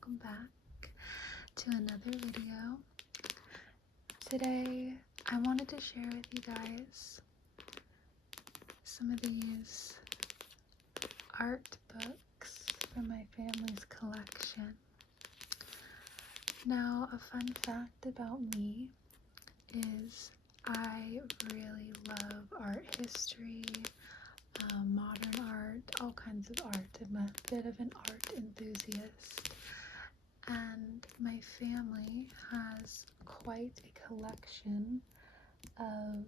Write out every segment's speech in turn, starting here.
welcome back to another video. Today I wanted to share with you guys some of these art books from my family's collection. Now, a fun fact about me is I really love art history, modern art, all kinds of art. I'm a bit of an art enthusiast, and my family has quite a collection of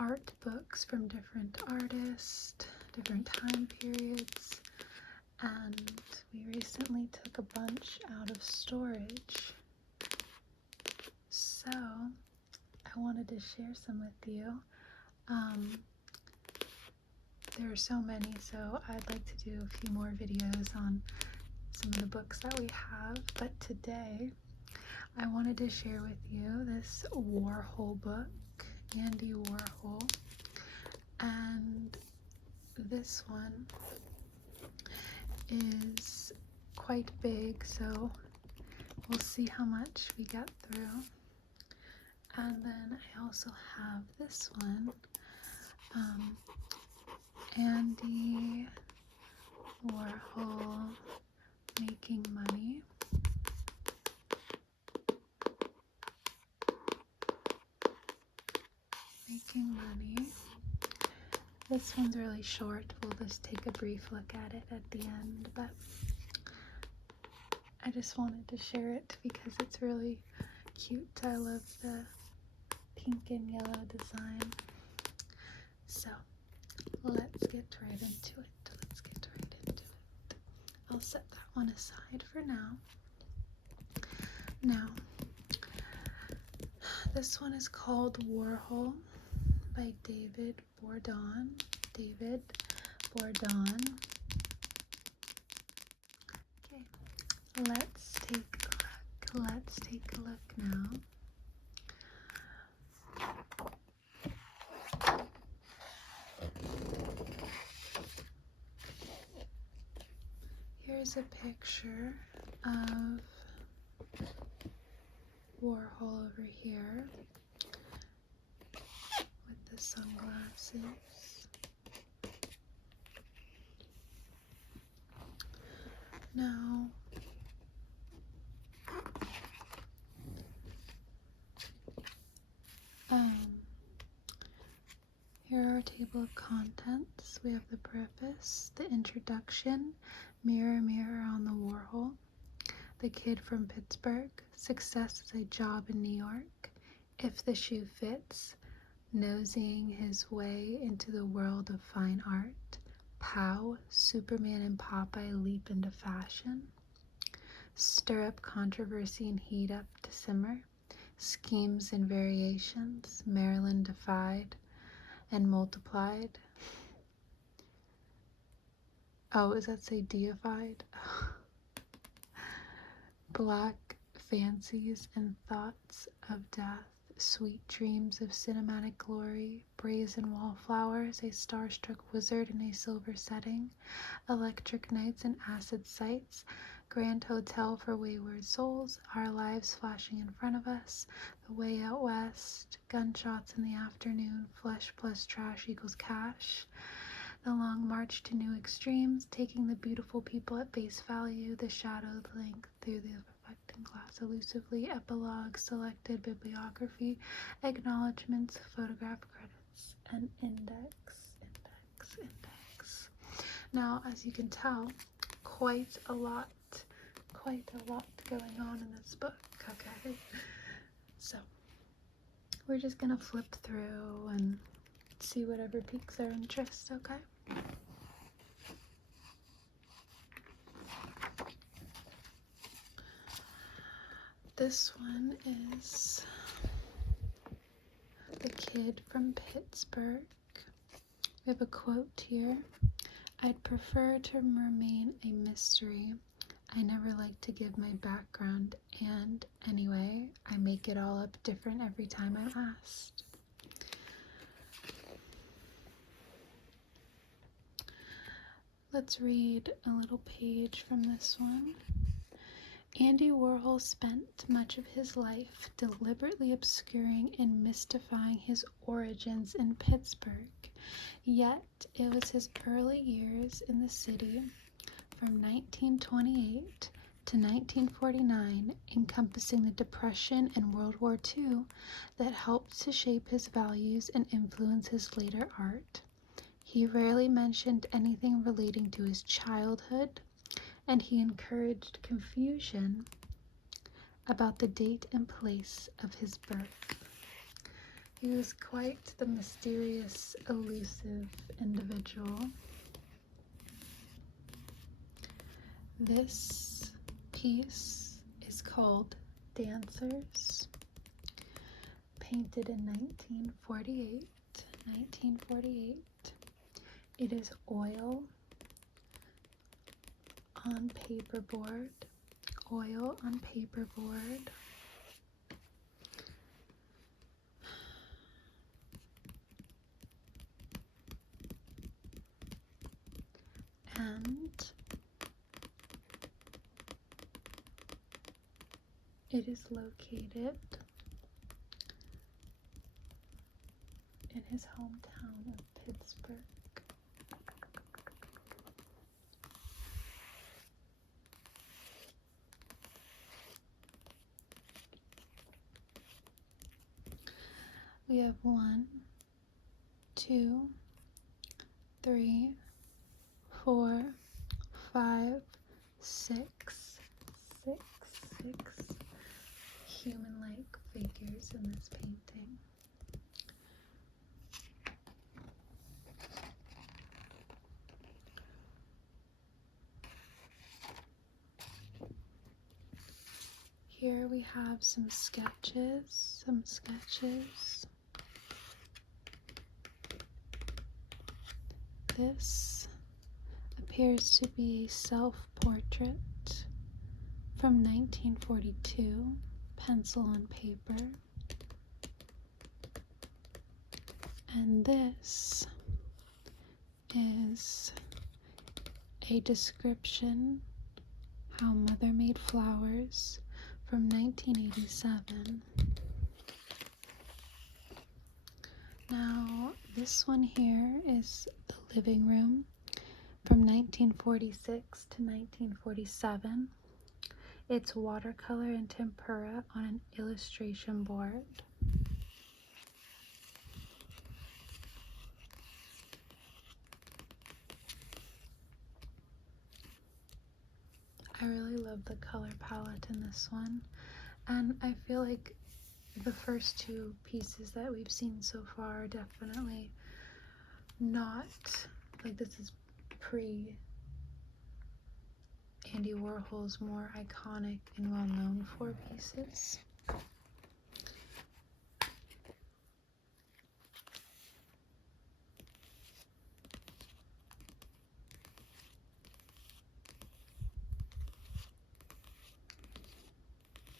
art books from different artists, different time periods, and we recently took a bunch out of storage. So I wanted to share some with you. There are so many, so I'd like to do a few more videos on some of the books that we have, but today I wanted to share with you this Warhol book, Andy Warhol, and this one is quite big, so we'll see how much we get through. And then I also have this one, Andy Warhol Making Money. Making Money. This one's really short. We'll just take a brief look at it at the end, but I just wanted to share it because it's really cute. I love the pink and yellow design. So let's get right into it. I'll set that one aside for now. Now, this one is called Warhol by David Bourdon. Okay, let's take a look now. Here's a picture of Warhol over here with the sunglasses. Now, here are our table of contents. We have the preface, the introduction, Mirror, Mirror on the Warhol, The Kid from Pittsburgh, Success is a Job in New York, If the Shoe Fits, Nosing His Way into the World of Fine Art, Pow, Superman and Popeye Leap into Fashion, Stir Up Controversy and Heat Up to Simmer, Schemes and Variations, Marilyn Defied and Multiplied. Oh, does that say deified? Black Fancies and Thoughts of Death, Sweet Dreams of Cinematic Glory, Brazen Wallflowers, A Starstruck Wizard in a Silver Setting, Electric Nights and Acid Sights, Grand Hotel for Wayward Souls, Our Lives Flashing in Front of Us, The Way Out West, Gunshots in the Afternoon, Flesh plus Trash equals Cash, The Long March to New Extremes, Taking the Beautiful People at Face Value, The Shadowed Link Through the Affecting Glass Elusively, Epilogue, Selected Bibliography, Acknowledgements, Photograph Credits, and Index. Now, as you can tell, quite a lot going on in this book, okay? So, we're just gonna flip through and see whatever piques our interest, okay? This one is The Kid from Pittsburgh. We have a quote here. I'd prefer to remain a mystery. I never like to give my background, and anyway, I make it all up different every time I'm asked. Let's read a little page from this one. Andy Warhol spent much of his life deliberately obscuring and mystifying his origins in Pittsburgh. Yet it was his early years in the city, from 1928 to 1949, encompassing the Depression and World War II, that helped to shape his values and influence his later art. He rarely mentioned anything relating to his childhood, and he encouraged confusion about the date and place of his birth. He was quite the mysterious, elusive individual. This piece is called Dancers, painted in 1948. It is oil on paperboard. And it is located in his hometown of Pittsburgh. We have 1, 2, 3, 4, 5, 6 human-like figures in this painting. Here we have some sketches. This appears to be a self-portrait from 1942, pencil on paper. And this is a description how Mother Made Flowers from 1987. Now, this one here is the living room from 1946 to 1947. It's watercolor and tempera on an illustration board. I really love the color palette in this one, and I feel like the first 2 pieces that we've seen so far are definitely not, like, this is pre Andy Warhol's more iconic and well-known 4 pieces.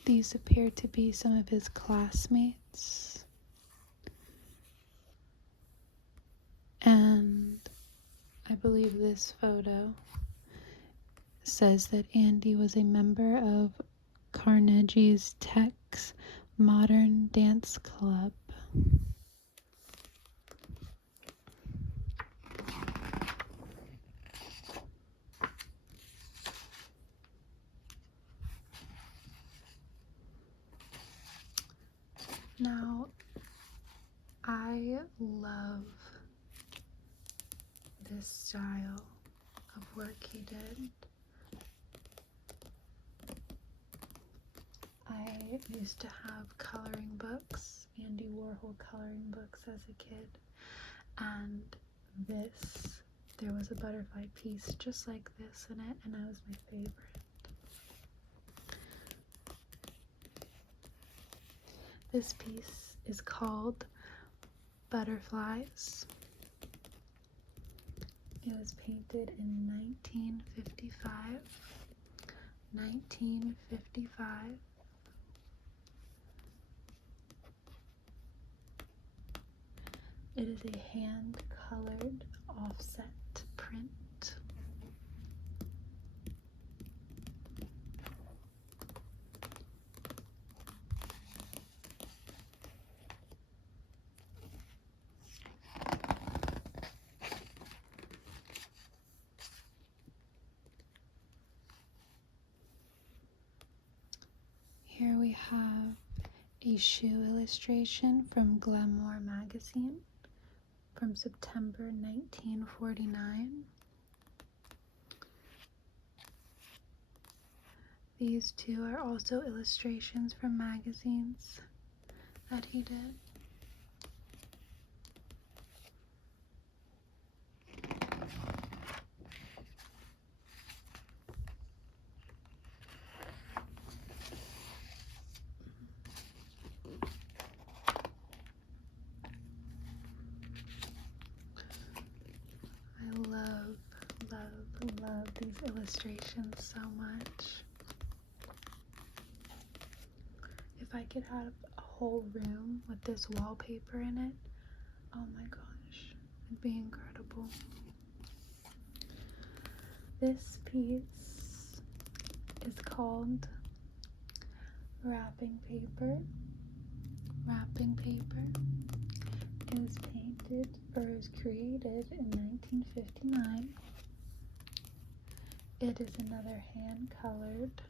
These appear to be some of his classmates. And I believe this photo says that Andy was a member of Carnegie's Tech's Modern Dance Club. Now, I love this style of work he did. I used to have coloring books, Andy Warhol coloring books as a kid, and there was a butterfly piece just like this in it, and that was my favorite. This piece is called Butterflies. It was painted in 1955. It is a hand-colored offset print. Here we have a shoe illustration from Glamour magazine from September 1949. These two are also illustrations from magazines that he did. I love these illustrations so much. If I could have a whole room with this wallpaper in it, oh my gosh, it'd be incredible. This piece is called Wrapping Paper. Wrapping paper is painted or is created in 1959. It is another hand-colored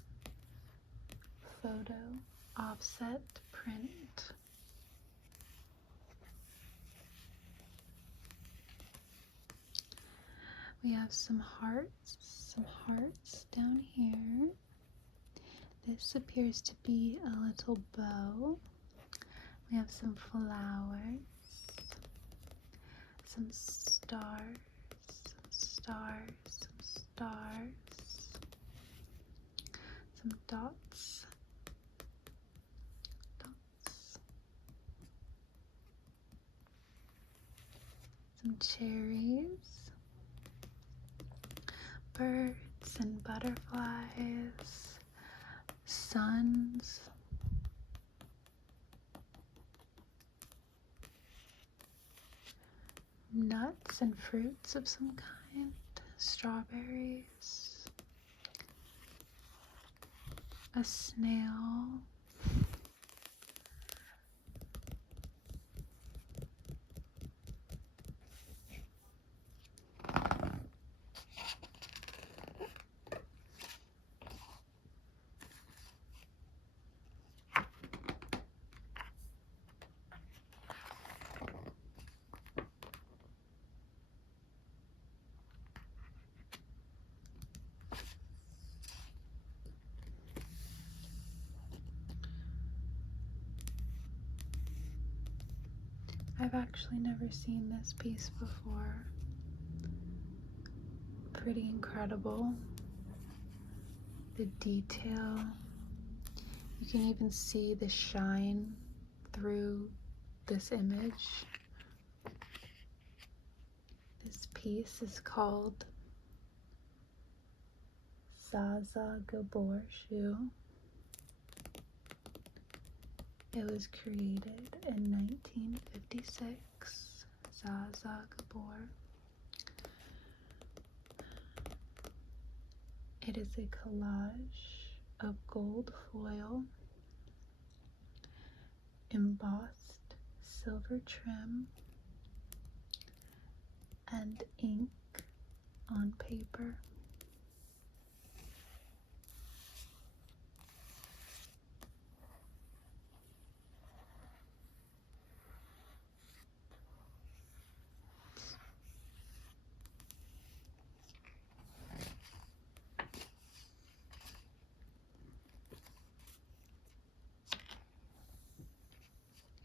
photo offset print. We have some hearts down here. This appears to be a little bow. We have some flowers, some stars, some dots, some cherries, birds and butterflies, suns, nuts and fruits of some kind, strawberries, a snail, I've actually never seen this piece before. Pretty incredible. The detail. You can even see the shine through this image. This piece is called Zsa Zsa Gabor shoe. It was created in 1956, Zsa Zsa Gabor. It is a collage of gold foil, embossed silver trim, and ink on paper.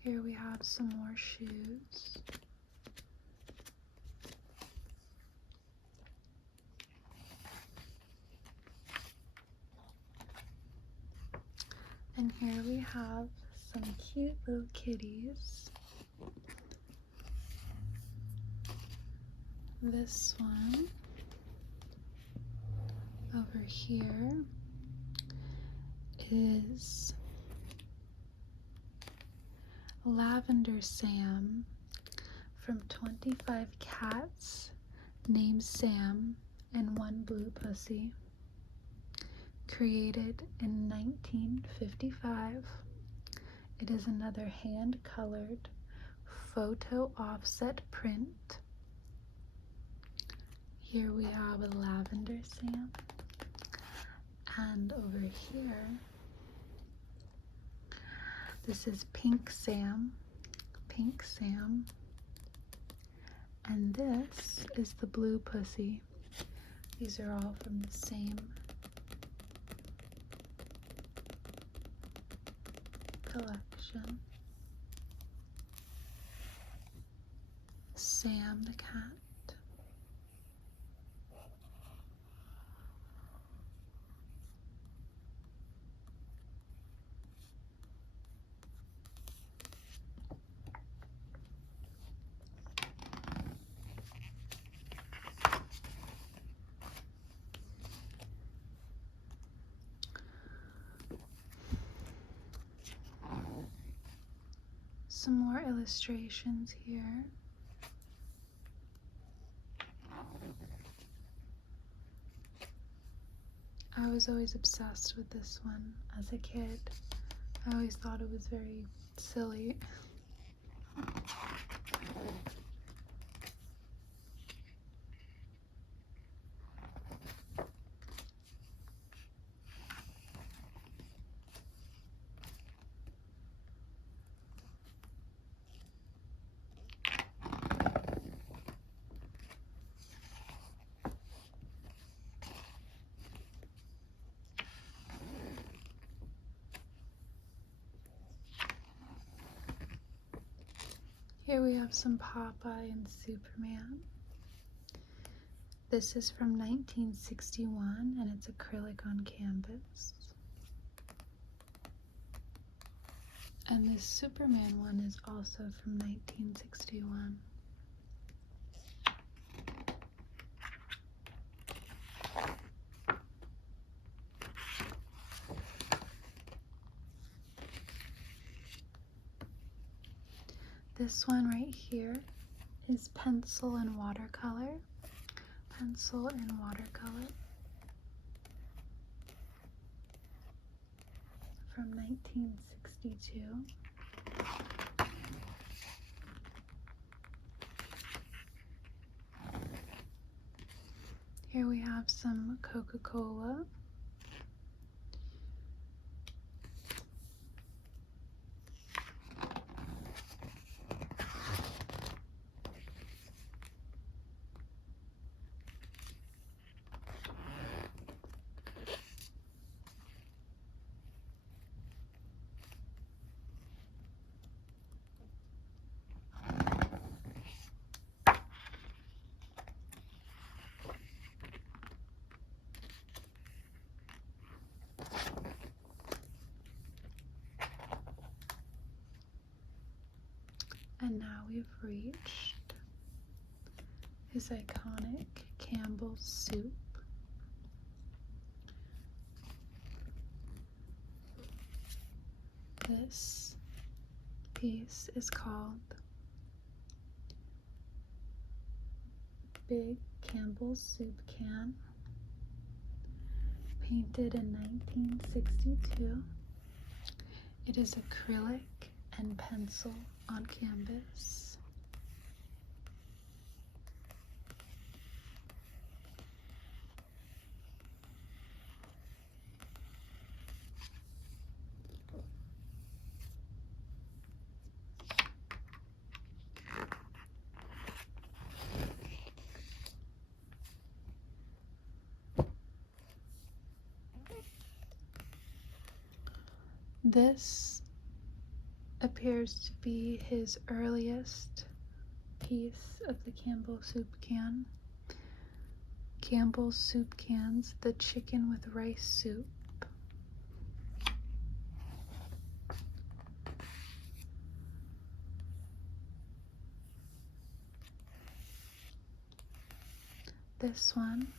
Here we have some more shoes. And here we have some cute little kitties. This one over here is Lavender Sam from 25 Cats Named Sam and One Blue Pussy, created in 1955. It is another hand-colored photo offset print. Here we have a Lavender Sam, and over here This is Pink Sam. Pink Sam. And this is the Blue Pussy. These are all from the same collection. Sam the cat. Some more illustrations here. I was always obsessed with this one as a kid. I always thought it was very silly. Here we have some Popeye and Superman. This is from 1961 and it's acrylic on canvas. And this Superman one is also from 1961. This one right here is pencil and watercolor. Pencil and watercolor from 1962. Here we have some Coca-Cola. And now we've reached his iconic Campbell's soup. This piece is called Big Campbell's Soup Can, painted in 1962. It is acrylic and pencil on canvas. This appears to be his earliest piece of the Campbell soup can. Campbell's soup cans, the chicken with rice soup. This one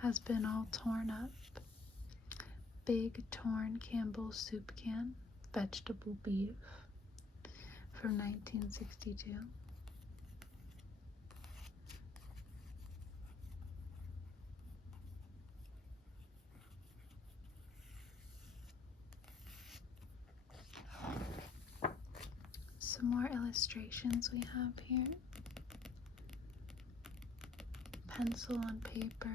has been all torn up. Big torn Campbell's soup can, vegetable beef, from 1962. Some more illustrations we have here. Pencil on paper.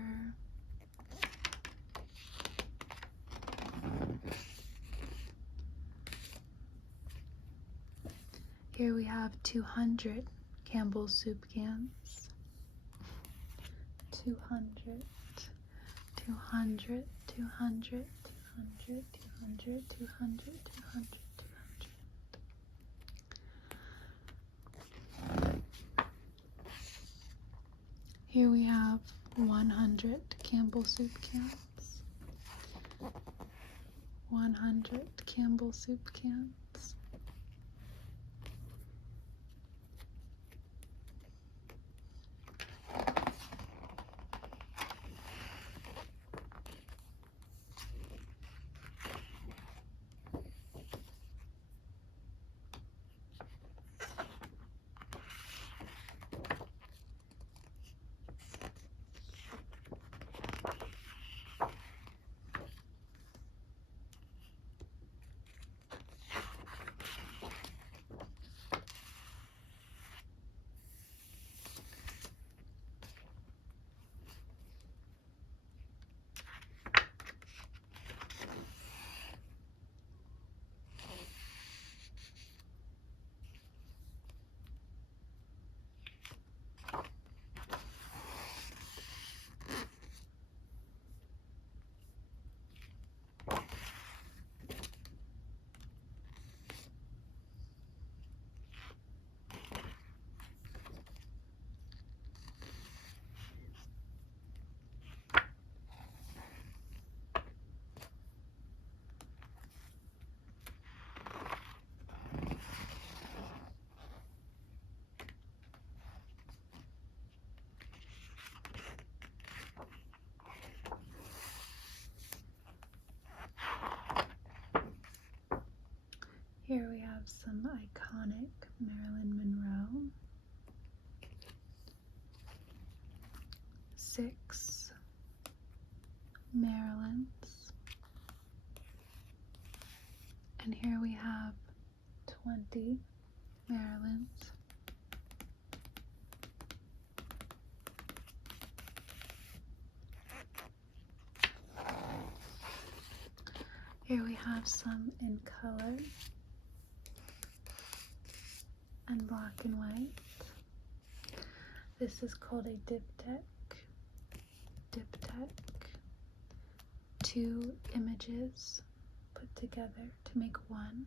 Here we have 200 Campbell's soup cans. 200, 200, 200, 200, 200, 200, 200, 200. Here we have 100 Campbell soup cans. 100 Campbell soup cans. Here we have some iconic Marilyn Monroe. 6 Marilyns. And here we have 20 Marilyns. Here we have some in color and black and white. This is called a diptych. Diptych. 2 images put together to make one.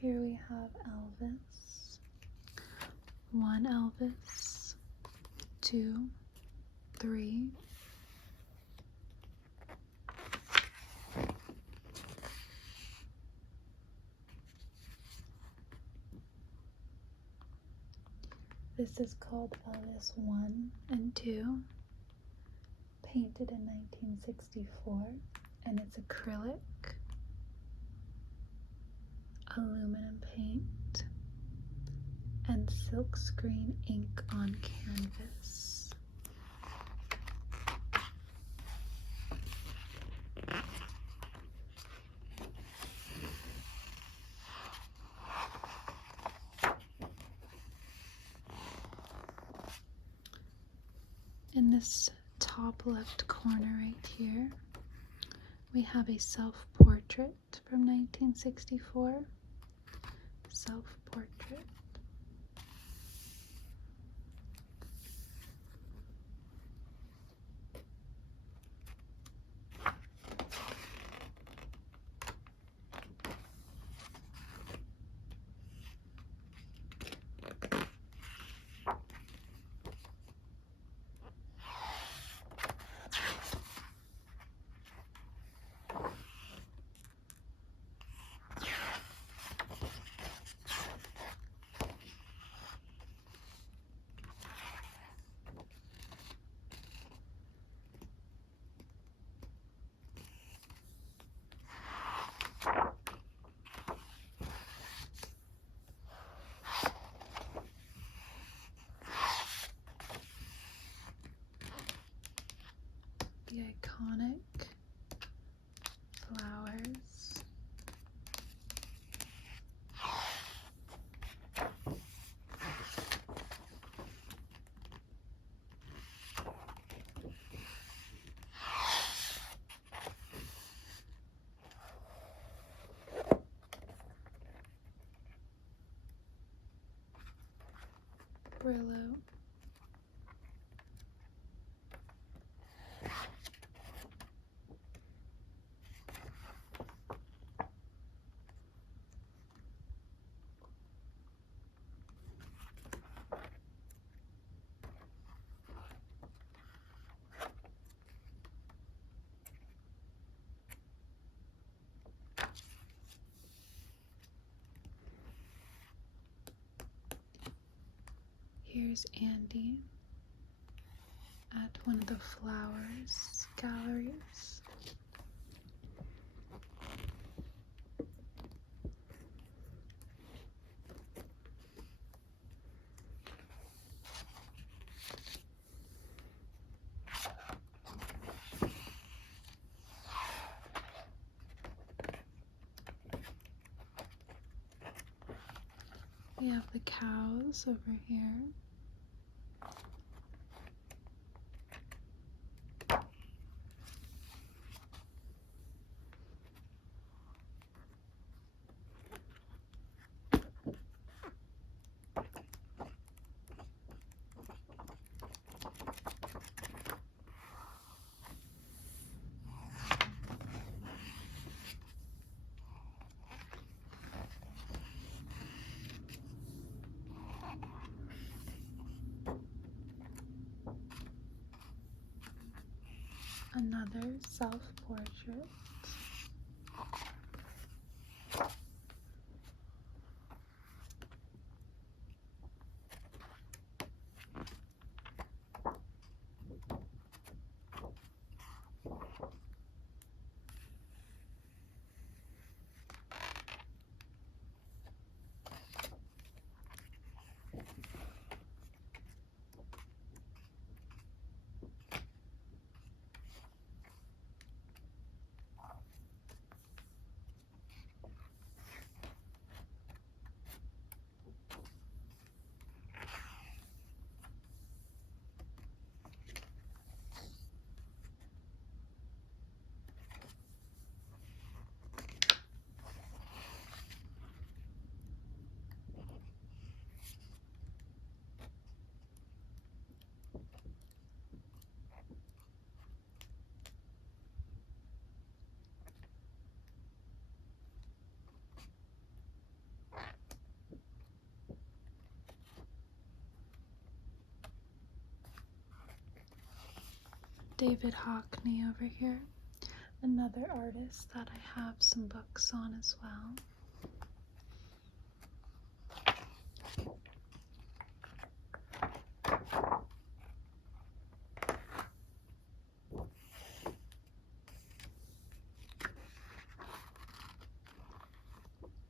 Here we have Elvis. 1 Elvis, 2, 3. This is called Elvis 1 and 2, painted in 1964, and it's acrylic, aluminum paint, and silkscreen ink on canvas. In this top left corner right here, we have a self-portrait from 1964. Self-portrait. Brillo. Here's Andy at one of the flowers galleries. We have the cows over here. Another self-portrait. David Hockney over here, another artist that I have some books on as well.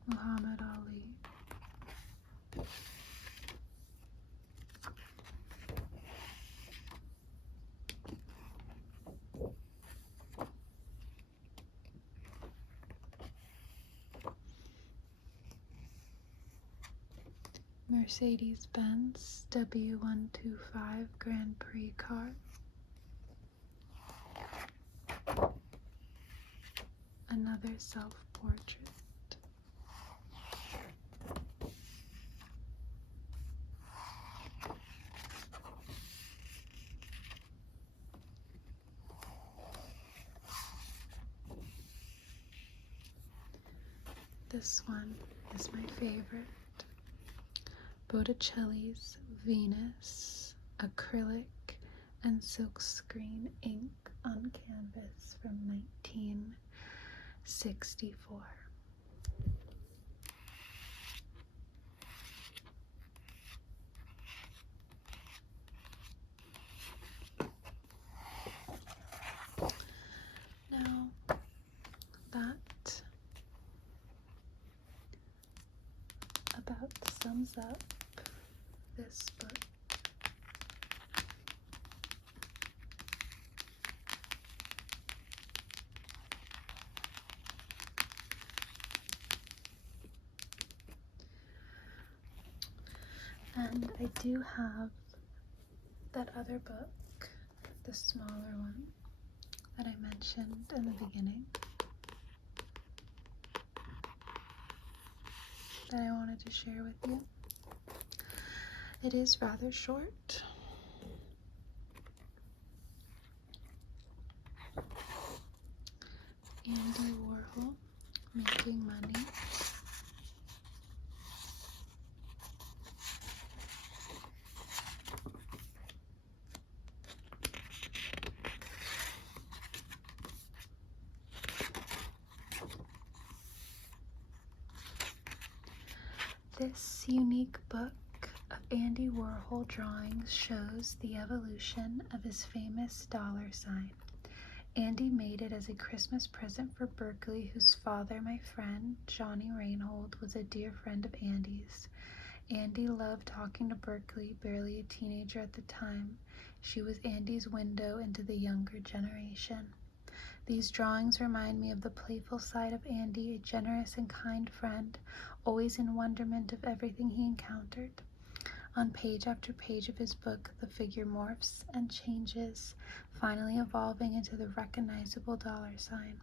Muhammad Ali. Mercedes-Benz W125 Grand Prix car. Another self-portrait. This one is my favorite. Botticelli's Venus, acrylic and silkscreen ink on canvas from 1964. Now that about sums up this book. And I do have that other book, the smaller one that I mentioned in the beginning, that I wanted to share with you. It is rather short. Andy Warhol, Making Money. This unique book of Andy Warhol drawings shows the evolution of his famous dollar sign. Andy made it as a Christmas present for Berkeley, whose father, my friend, Johnny Reinhold, was a dear friend of Andy's. Andy loved talking to Berkeley, barely a teenager at the time. She was Andy's window into the younger generation. These drawings remind me of the playful side of Andy, a generous and kind friend, always in wonderment of everything he encountered. On page after page of his book, the figure morphs and changes, finally evolving into the recognizable dollar sign.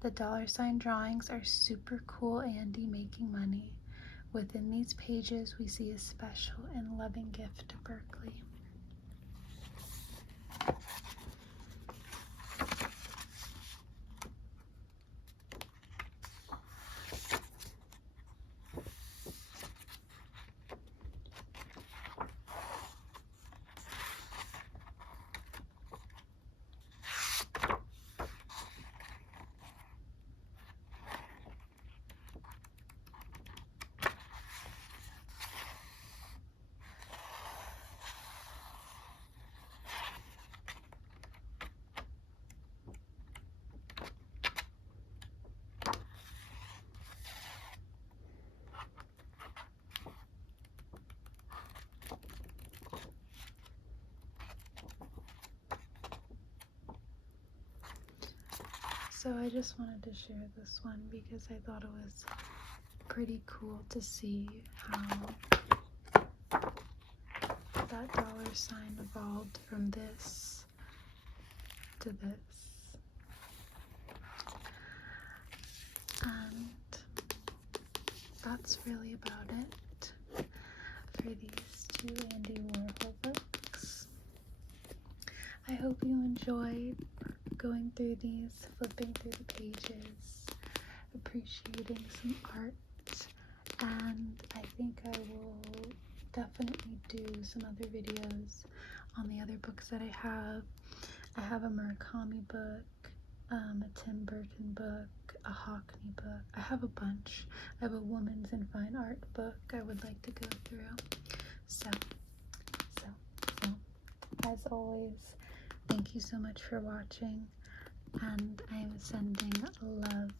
The dollar sign drawings are super cool Andy making money. Within these pages, we see a special and loving gift to Berkeley. So I just wanted to share this one because I thought it was pretty cool to see how that dollar sign evolved from this to this. And that's really about it for these two Andy Warhol books. I hope you enjoyed going through these, flipping through the pages, appreciating some art, and I think I will definitely do some other videos on the other books that I have. I have a Murakami book, a Tim Burton book, a Hockney book. I have a bunch. I have a Women's in Fine Art book I would like to go through. So, as always, thank you so much for watching, and I am sending love